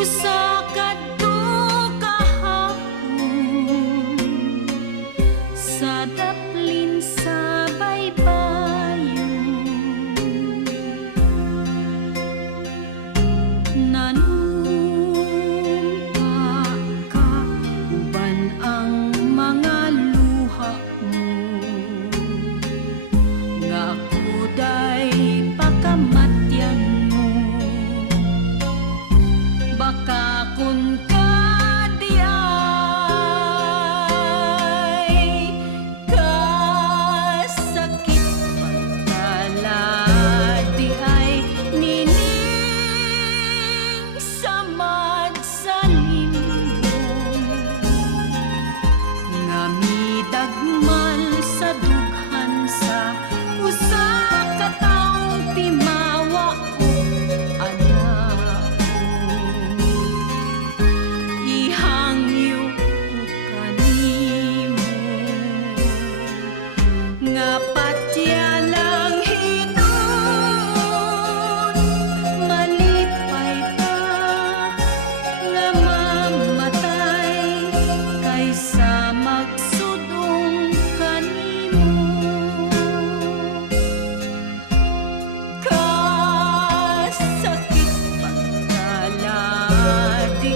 Usa kadto kahapon sa daplin sa baybayon, nanumpa ka uban ang mga luha mo, nga ako day pakamatyan mo. Baka kun ka diay kasakit pagkala diay nining samad sa limong, nga midagmal sa dughan sa usa ka taong timawa o anak. Ihangyo ko kanimo nga patya lang hinon, malipay ka nga mamatay kaysa magsudong kanimo. Kasakit pagkala di